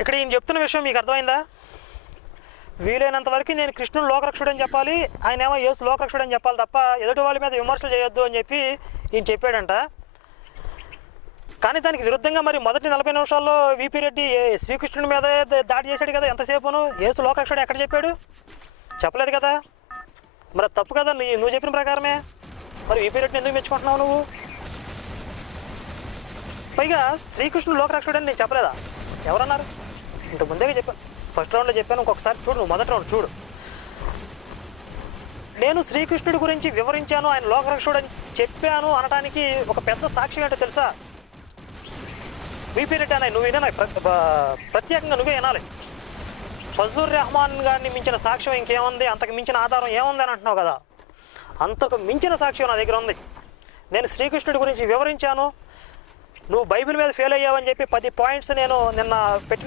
ఇక్కడ ఈయన చెప్తున్న విషయం మీకు అర్థమైందా? వీలైనంత వరకు నేను కృష్ణుడు లోకరక్షుడు అని చెప్పాలి, ఆయన ఏమో యేసు లోకరక్షుడు అని చెప్పాలి తప్ప ఎదుటి వాళ్ళ మీద విమర్శలు చేయొద్దు అని చెప్పి ఈయన చెప్పాడంట. కానీ దానికి విరుద్ధంగా మరి మొదటి 40 నిమిషాల్లో విపి రెడ్డి శ్రీకృష్ణుడి మీద దాడి చేశాడు కదా ఎంతసేపును. యేసు లోకరక్షుడు ఎక్కడ చెప్పాడు? చెప్పలేదు కదా. మరి తప్పు కదా నువ్వు చెప్పిన ప్రకారమే. మరి విపి రెడ్డిని ఎందుకు మెచ్చుకుంటున్నావు నువ్వు? పైగా శ్రీకృష్ణుడు లోకరక్షుడు అని నేను చెప్పలేదా? ఎవరన్నారు? ఇంత ముందే చెప్పాను, ఫస్ట్ రౌండ్లో చెప్పాను. ఇంకొకసారి చూడు, నువ్వు మొదటి రౌండ్ చూడు. నేను శ్రీకృష్ణుడి గురించి వివరించాను, ఆయన లోకరక్షుడు అని చెప్పాను అనడానికి ఒక పెద్ద సాక్షి ఏంటో తెలుసా? విపి రెడ్డి అన్నాయి. నువ్వు వినాలి, ప్రత్యేకంగా నువ్వే వినాలి. ఫజలుర్ రెహమాన్ గారిని మించిన సాక్ష్యం ఇంకేముంది, అంతకు మించిన ఆధారం ఏముంది అని అంటున్నావు కదా. అంతకు మించిన సాక్ష్యం నా దగ్గర ఉంది. నేను శ్రీకృష్ణుడి గురించి వివరించాను, నువ్వు బైబిల్ మీద ఫెయిల్ అయ్యావని చెప్పి 10 పాయింట్స్ నేను నిన్న పెట్టిన